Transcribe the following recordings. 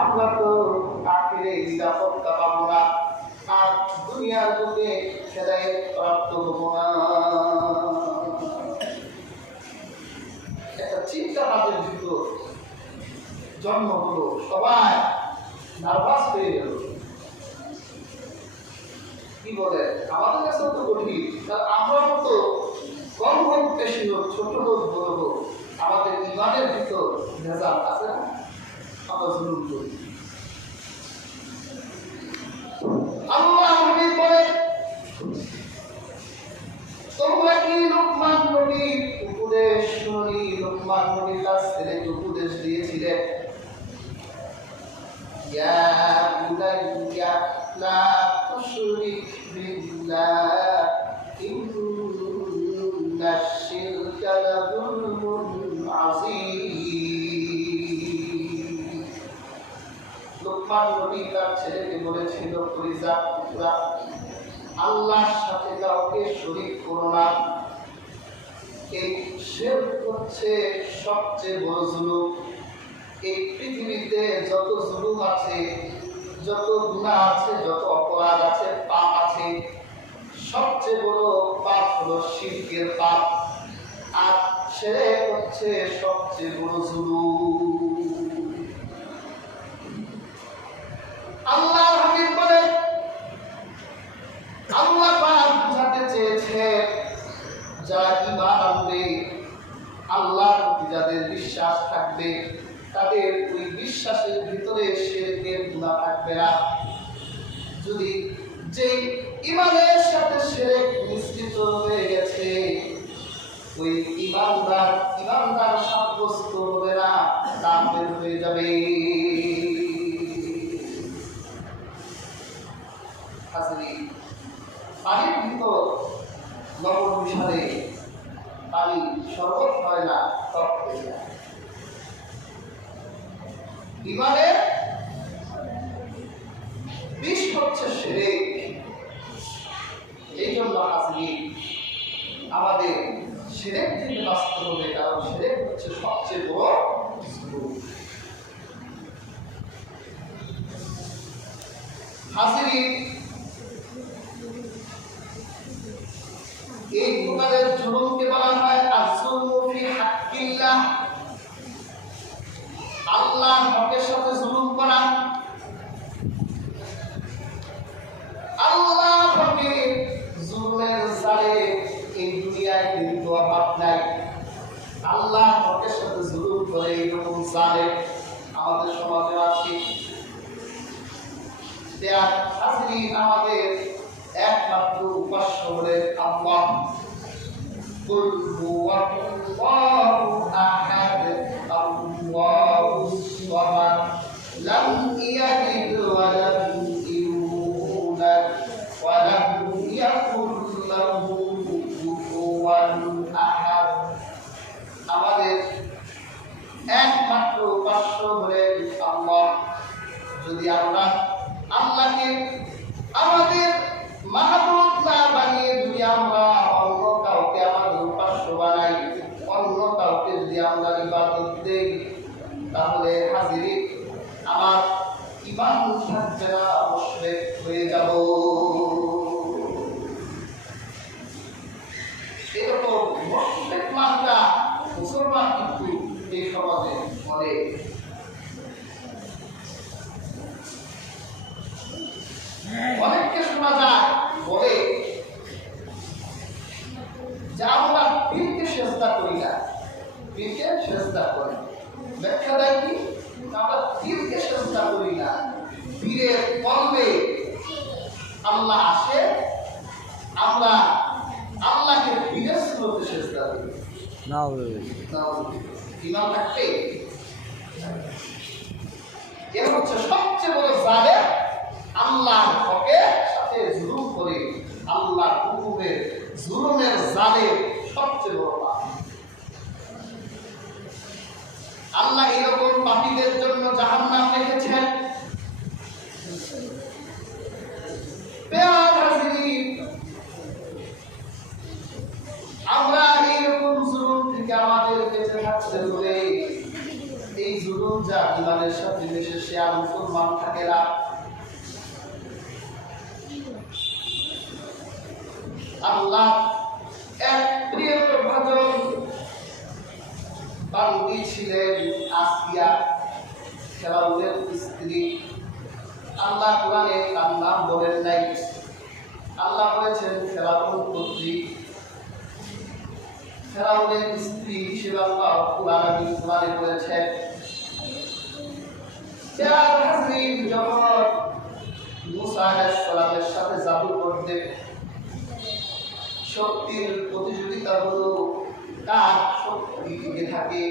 আমরা তো আখিরে নিরাপত্তা পাবো না, আর দুনিয়ার বুকে হেদায়েত প্রাপ্ত হবো না। একটা চিন্তা তাদের ভিতর জন্ম হলো, সবাই নার্ভাস হয়ে গেল। কি বলে, আমাদের কাছে তো কঠিন, আমরা তো কম কম বেশি হোক, ছোট হোক বড় হোক, আমাদের ইমানের ভিতর ভেজাল আছে না, আমরা জুলুম করি। আল্লাহ নবী বলে, তোমরা কি লোকমান নবীর উপদেশ শুনি? লোকমান নবীর কাছ থেকে উপদেশ দিয়েছিলেন, ইয়া বুনাইয়া লা তুশরিক বিল্লাহ ইন্নাশ শিরকা লাযুলমুন আযীম। লোকমান নবী তার ছেলেকে বলেছিল, পরিজা পুত্রা, আল্লাহর সাথে কাউকে শরীক করো না। এই শিরক হচ্ছে সবচেয়ে বড় জুলুম। এই পৃথিবীতে যত জুলুম আছে, যত গুনাহ আছে, যত অপরাধ আছে, পাপ আছে, সবচেয়ে বড় পাপ হলো শিরকের পাপ, আর শিরক হচ্ছে সবচেয়ে বড় জুলুম। আল্লাহ হাবিব বলেন, আল্লাহ পাক বুঝাতে চেয়েছে, যারা ঈমান আনবে, আল্লাহর প্রতি যাদের বিশ্বাস থাকবে, তাদের ওই বিশ্বাসের ভিতরে শিরকের গুনাহ থাকবে না। যদি যেই ঈমানের সাথে শিরক মিশ্রিত হয়ে গেছে, ওই ঈমানদার সাব্যস্ত হবে না, কাফের হয়ে যাবে। পানির ভিতর লবণ মিশালে পানি শরবত হয় না, টক হয়ে যায়। ঈমানের বিষ হচ্ছে শিরক। এই জন্য আমাদের শিরক থেকে বাঁচতে হবে, কারণ শিরক হচ্ছে সবচেয়ে বড় হাসিরি। এই প্রকারের জুলুমকে বলা হয় আয-যুলমু ফি হাক্কিল্লাহ, আল্লাহর হকের সাথে জুলুম করা। আল্লাহর হকে জুলুমের জালে এই দুনিয়ায় কিন্তু অভাব নাই। আল্লাহর হকের সাথে জুলুম করে এরকম জালেম আমাদের সমাজে আছে। আমাদের একমাত্র উপাস্য হলেন আল্লাহ। কুল হুয়াল্লাহু আহাদ আল্লাহুস সামাদ লাম ইয়ালিদ ওয়া লাম ইউলাদ ওয়া লাম ইয়াকুল লাহু কুফুওয়ান আহাদ। আমাদের একমাত্র উপাস্য হলেন আল্লাহ। যদি আমরা আল্লাহকে আমাদের মাহবুব না বানিয়ে যদি আমরা অন্য কাউকে আমাদের উপাস্য বানাই, অন্য কাউকে যদি আমরা ইবাদত দেই, তাহলে হাজিরি আমার ঈমান থাকবে না, মুশরিক হয়ে যাব। এরকম মুশরিক মার্কা মুসলমান কিন্তু এই সমাজে অনেক। অনেককে শোনা যায় বলে যে আমরা পীরকে সেজদা করি না, পীরকে সেজদা করি। ব্যাখ্যা দেয় কি, আমরা পীরকে সেজদা করি না, পীরের কলবে আল্লাহ আসে, আমরা আল্লাহকে পীরের সুরতে সেজদা করি। ঈমান থাকবে। এর হচ্ছে সবচেয়ে বড় জালেম, আল্লাহর হকের সাথে জুলুম করে আল্লাহর হুকুমের জুলুমের জালেম সবচেয়ে বড় পাপ। আল্লাহ এরকম পাপীদের জন্য জাহান্নাম রেখেছেন। আমরা এইরকম জুলুম থেকে আমাদের বেঁচে থাকতে হলে এই জুলুম যা ঈমানের সাথে মিশে দেশে সে আর মুসলমান থাকে না। আল্লাহ এক প্রিয় ভাজন বান্দি ছিলেন আসিয়া, ফেরাউনের স্ত্রী। আল্লাহ কোরআনে তার নাম বলেন নাই, আল্লাহ বলেছেন ফেরাউন পুত্রী। ফেরাউনের স্ত্রী হিসেবে আল্লাহ কোরআনে বলেছেন। যখন মুসা আলাইহিস সালামের সাথে জাদু করতে শক্তির প্রতিযোগিতা হলো, কার শক্তি টিকে থাকে।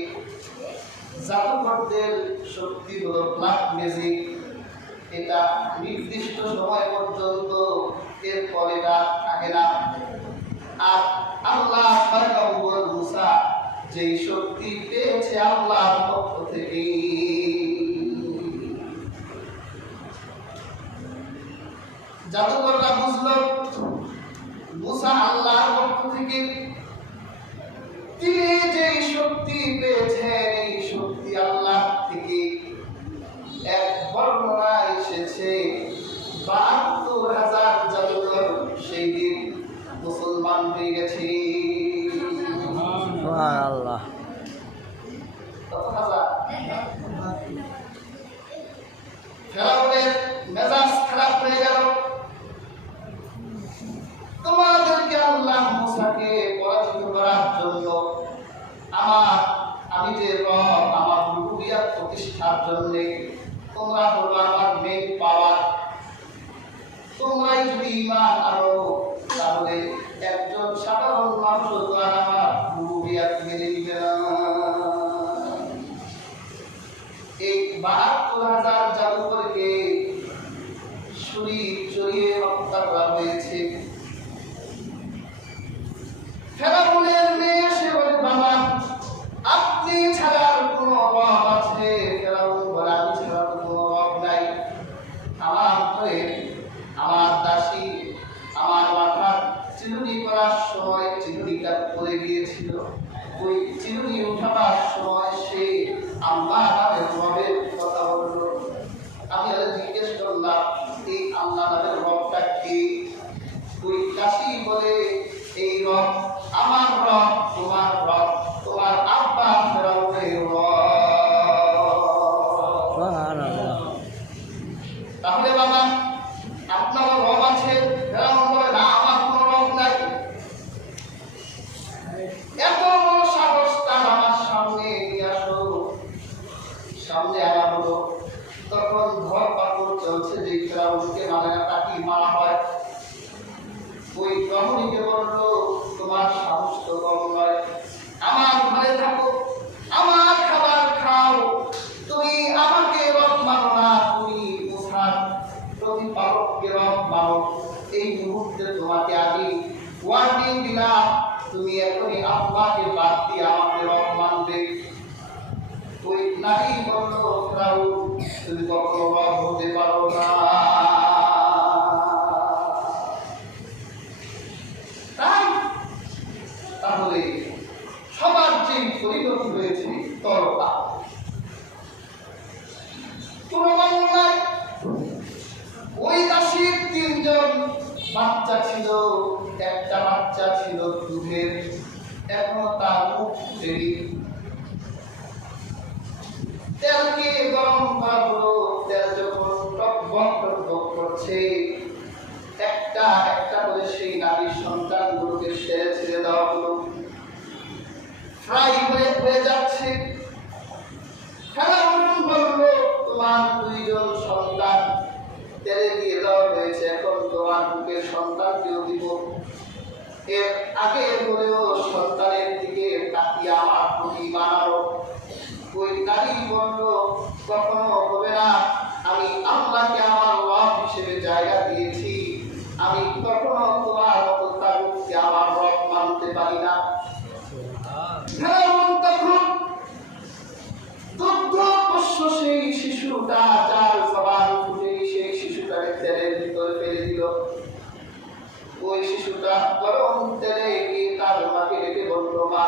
জাদুকরদের শক্তি হলো ব্ল্যাক ম্যাজিক, এটা নির্দিষ্ট সময় পর্যন্ত, এরপর এটা থাকে না। আর আল্লাহ পয়গম্বর মুসা যেই শক্তি পেয়েছে আল্লাহর পক্ষ থেকে, জাদুকররা বুঝল মুসা আল্লাহর পক্ষ থেকে, তিনি যেই শক্তি পেয়েছেন এই শক্তি আল্লাহ থেকে। এক বর্ণনা এসেছে ৭২,০০০ জাদুকর সেই দিন মুসলমান হয়ে গেছে। সুবহানাল্লাহ। ফেরাউনের মেজাজ খারাপ হয়ে গেল। তোমাদেরকে আল্লাহ মুসাকে পরাজিত করার জন্য, আমি যে রব, আমার রুবুবিয়্যাত প্রতিষ্ঠার জন্য তোমরা হলো আমার মেন পাওয়ার। তোমরাই যদি ঈমান আনো তাহলে একজন সাধারণ মানুষ তো আর আমার রুবুবিয়্যাত মেনে নিবে না। এই ৭২,০০০ জাদুকরকে ছুরি চড়িয়ে হত্যা করা হয়েছে। ফেরাউনের মেয়ে এসে বলে, বাবা আপনি ছাড়ার কোনো রব আছে? ফেরাউন বলে, আমি ছাড়া তো কোনো রব নাই। আমার ঘরে আমার দাসী আমার মাথা চিরুনি করার সময় চিরুনিটা পড়ে গিয়েছিল, ওই চিরুনি উঠাবার সময় সে আল্লাহ নামের রবের কথা বলল। আমি জিজ্ঞেস করলাম, এই আল্লাহ নামের রবটা কি? ওই দাসী বলে, এই রব আমার রব, তোমার রব, তোমার আব্বা ফেরাউনের রব। তাহলে বাবা আপনার রব আছে? ফেরাউন বলে, না আমার কোনো রব নাই। এত বড় সাহস তার, আমার সামনে নিয়ে আসো। সামনে আনা হলো, তখন ধর পাকড় চলছে যে ফেরাউনকে মানে তাকে মারা হয়। ওই রমণীকে বলল, তোমার সাহস তো কম নয়, আমার ঘরে থাকো, আমার খাবার খাও, তুমি আমাকে রব মানো না, তুমি মুসার প্রতিপালককে রব মানো। এই মুহূর্তে তোমাকে আমি ওয়ার্নিং দিলাম, তুমি এখনই আল্লাহকে বাদ দিয়ে আমাকে রব মানবে। ওই নারী বলল, ফেরাউন তুমি কখনো রব হতে পারো না। তাহলে সবার যে পরিণতি হয়েছে তরতা। ওই দাসীর ৩ জন বাচ্চা ছিল, একটা বাচ্চা ছিল দুধের, এখনো তার মুখ ফুটেনি। তেলকে গরম করা হলো, তেল যখন টকবক টকবক করছে, একটা একটা করে সেই নারীর সন্তানগুলোকে ছেড়ে দেওয়া হলো। ফ্রাই হয়ে যাচ্ছে। ফেরাউন বলল, তোমার ২ জন সন্তান তেলে দিয়ে দেওয়া হয়েছে, এখন তোমার বুকের সন্তানকেও দিব। এর আগে বলেও সন্তানের দিকে তাকিয়ে আমার প্রতি বানানো। ওই নারী বলল, কখনো হবে না, আমি আল্লাহকে আমার রব হিসেবে জায়গা দিয়েছি, আমি কখনো তোমার মতো তাগুতকে আমার রব মানতে পারি না। তখন দুগ্ধপোষ্য সেই শিশুটা, যার জবান ফুটে, সেই শিশুটাকে তেলের ভিতরে ফেলে দিল। ওই শিশুটা গরম তেলে গিয়ে তার মাকে ডেকে বলল, মা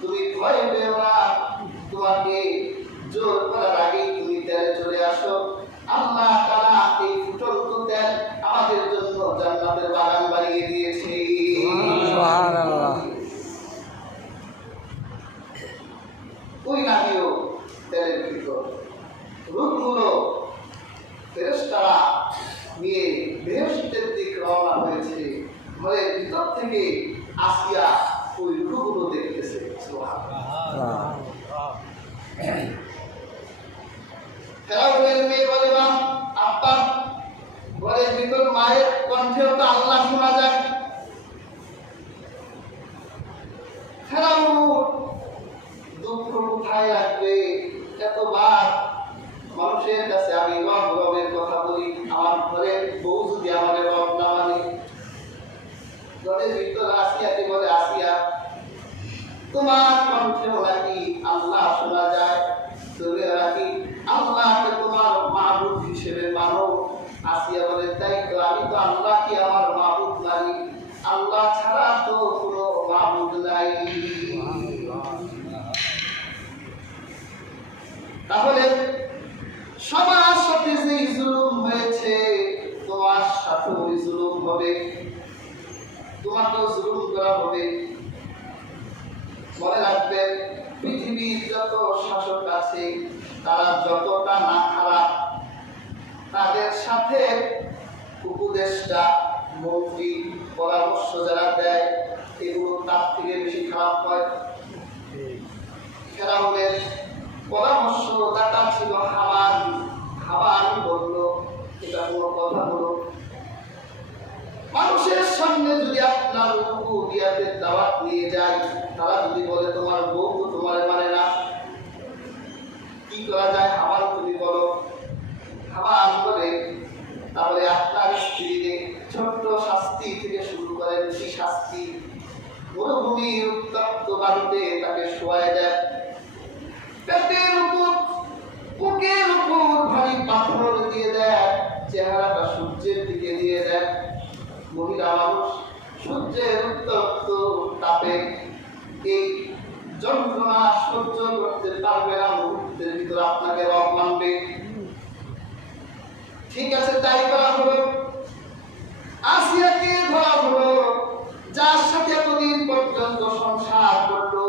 তুমি ভয় পেও না, তোমাকে জোর করার আগেই তুমি তেলে চলে আসো। আল্লাহ তাআলা এই ফুটন্ত তেল আমাদের জন্য জান্নাতের বাগান বানিয়ে দিয়েছে। সুবহানাল্লাহ। ওই নামীয় তেলের ভিতর রূপগুলো ফেরেশতারা নিয়ে বেহেশতের দিক রওনা হয়েছে। ঘরের ভিতর থেকে আসিয়া ওই রূপগুলো দেখতেছে। সুবহানাল্লাহ। ফেরাউনের মেয়ে বলে, মা, আব্বা, ঘরের ভিতর মায়ের কণ্ঠেও তো আল্লাহ শোনা যায়। ফেরাউন দুঃখ কোথায় রাখবে? এতবার মানুষের কাছে আমি রবের কথা বলি, আমার ঘরে বউ যদি আমার রব না মানে। ঘরের ভিতর আসিয়াকে বলে, আসিয়া, তোমার কণ্ঠেও নাকি আল্লাহ শোনা যায়, তুমি নাকি আল্লাহকে তোমার মাবুদ হিসেবে মানো। আসিয়া বলে, তাই তো, আমি তো আল্লাহকে আমার মাবুদ মানি, আল্লাহ ছাড়া তো কোনো মাবুদ নাই। তাহলে সবার সাথে যে জুলুম হয়েছে, তোমার সাথেও জুলুম হবে, তোমাকেও জুলুম করা হবে। মনে রাখবেন, পৃথিবীর যত শাসক আছে তারা যতটা না খারাপ, তাদের সাথে উপদেষ্টা, মন্ত্রী, পরামর্শ যারা দেয় এগুলো তার থেকে বেশি খারাপ হয়। ফেরাউনের পরামর্শদাতা ছিল হামান। হামান বলল, এটা কোনো কথা হলো? মানুষের সামনে যদি আপনার রুবুবিয়াতের দাওয়াত নিয়ে যায়, তারা যদি বলে তোমার বউ তো তোমার মানে না, কি করা যায়? হামান, তুমি বলো। হামান বলে, তাহলে আপনার স্ত্রীকে ছোট্ট শাস্তি থেকে শুরু করে বেশি শাস্তি, মরুভূমির উত্তপ্ত বালুতে তাকে শোয়ায় দেয়, পেটের উপর, বুকের উপর ভারী পাথর দিয়ে দেয়, চেহারাটা সূর্যের দিকে দিয়ে দেয়। মহিলা মানুষ সূর্যের উত্তপ্ত তাপে এই যন্ত্রণা সহ্য করতে পারবে না, মুহূর্তের ভিতরে আপনাকে রব মানবে। ঠিক আছে, তাই করা হলো। আসিয়াকে ধরা হলো, যার সাথে এতদিন পর্যন্ত সংসার করলো,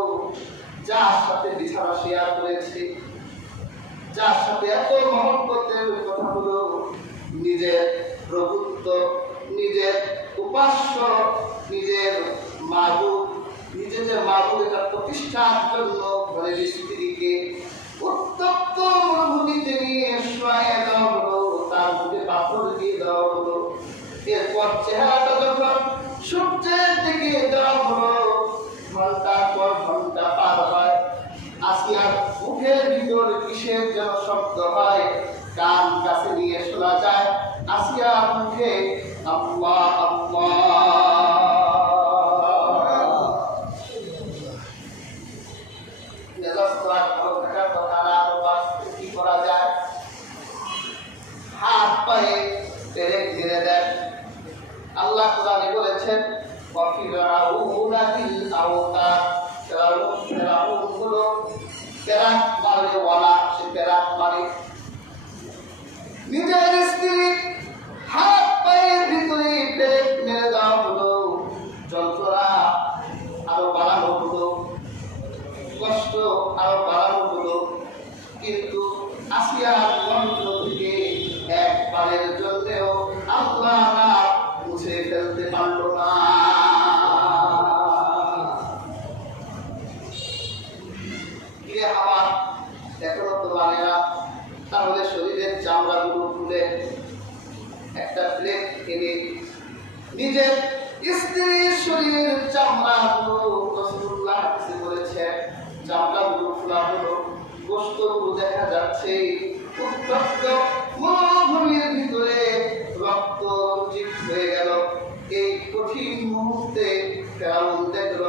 যার সাথে বিছানা শেয়ার করেছে, যার সাথে এত মহব্বতের কথা হলো, নিজের প্রভুত্ব, নিজের উপাস্য, নিজের মাবুদ, নিজের যে মাবুদ এটা প্রতিষ্ঠার জন্য ঘরের স্ত্রীকে উত্তপ্ত মরুভূমিতে নিয়ে শোয়াইয়া দেওয়া হলো, তার মুখে পাথর দিয়ে দেওয়া হলো। এরপর চেহারাটা যখন সূর্যের দিকে দেওয়া হলো, ঘন্টার পর ঘন্টা পার হয়, আসিয়ার মুখের ভিতর কিসের যেন শব্দ হয়, কান কাছে নিয়ে শোনা যায়, আসিয়ার মুখে আল্লাহ আল্লাহ। কি করা যায়? হাত পায়ে পেরেক ঘিরে দেন। আল্লাহ কোরআনে বলেছেন, ওয়াফিরাউনা বিল আওতাদ, ফেরাউন হলো পেরাক মারে ওয়ালা, সে পেরাক মারে। নিজের স্ত্রী হাত পায়ের ভিতরে পেরেক মেরে দেওয়া হলো, যন্ত্রণা আরো বাড়ানো হলো, কষ্ট আরো বাড়ানো হলো, কিন্তু আসিয়ার কণ্ঠ থেকে একবারের জন্যেও আল্লাহ মুছে ফেলতে পারল না। হাওয়া এখনো তো মানে না, তাহলে শরীরের চামড়াগুলো খুলে একটা প্লেট এনে নিজের স্ত্রীর শরীরের চামড়াগুলো, রাসূলুল্লাহ হাদিসে বলেছেন, চামড়াগুলো খোলা হলো, গোশতগুলো দেখা যাচ্ছে, উত্তপ্ত মরুভূমির ভিতরে রক্ত রঞ্জিত হয়ে গেল। এই কঠিন মুহূর্তে ফেরাউন দেখল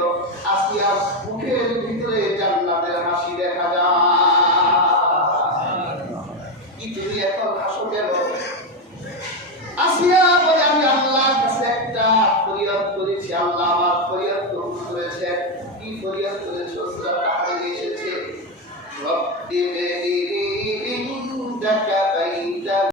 আসিয়ার মুখের ভিতরে জান্নাতের হাসি দেখা যায়। কি তুমি এখন হাসো কেন? আসিয়া বলে,